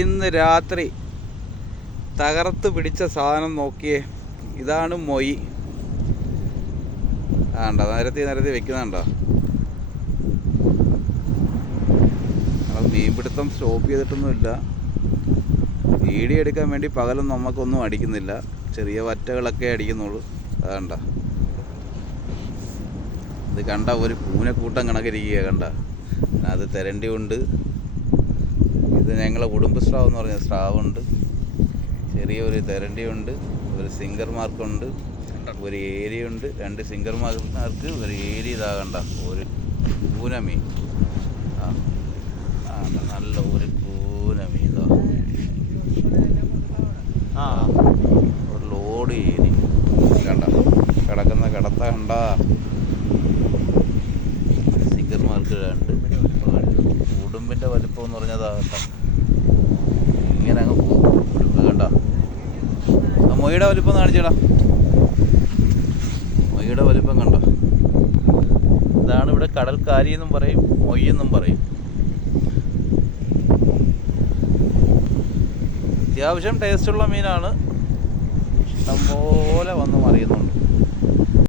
ഇന്ന് രാത്രി തകർത്ത് പിടിച്ച സാധനം നോക്കിയേ. ഇതാണ് മൊയ്. ആണ്ടോ നിരത്തി വെക്കുന്നുണ്ടോ? നമ്മൾ മീൻപിടുത്തം സ്റ്റോപ്പ് ചെയ്തിട്ടൊന്നുമില്ല. വീഡിയോ എടുക്കാൻ വേണ്ടി പകലൊന്നും നമുക്കൊന്നും അടിക്കുന്നില്ല. ചെറിയ വറ്റകളൊക്കെ അടിക്കുന്നുള്ളൂ. അതുകണ്ട, ഇത് കണ്ട ഒരു പൂനക്കൂട്ടം കണക്കിരിക്കുക. കണ്ട, അത് തെരണ്ടി ഉണ്ട്. ഇത് ഞങ്ങളെ കുടുംബസ്രാവ് എന്ന് പറഞ്ഞ സ്രാവുണ്ട്. ചെറിയൊരു തെരണ്ടിയുണ്ട്, ഒരു സിംഗർ മാർക്കുണ്ട്, ഒരു ഏരിയുണ്ട്, 2 സിംഗർ മാർക്ക്, ഒരു ഏരി. ഇതാകണ്ട ഒരു കൂനമീൻ. നല്ല ഒരു കൂനമീൻ. ഇതാ ഒരു ലോഡ് ഏരി കണ്ട, കിടക്കുന്ന കിടത്ത കണ്ട. Singer mark 2. ഉടുമ്പിൻ്റെ വലിപ്പം എന്ന് പറഞ്ഞതാകണ്ട. ഇങ്ങനെ അങ്ങ് പോകും ഉടുമ്പ്. കണ്ട, ആ മൊയ്യുടെ വലിപ്പം കാണിച്ചേടാ. മൊയ്യുടെ വലിപ്പം കണ്ട. ഇതാണ് ഇവിടെ കടൽക്കാരി എന്നും പറയും, മൊയ്യെന്നും പറയും. അത്യാവശ്യം ടേസ്റ്റുള്ള മീനാണ്. ഇഷ്ടംപോലെ വന്ന് മറിയുന്നുണ്ട്.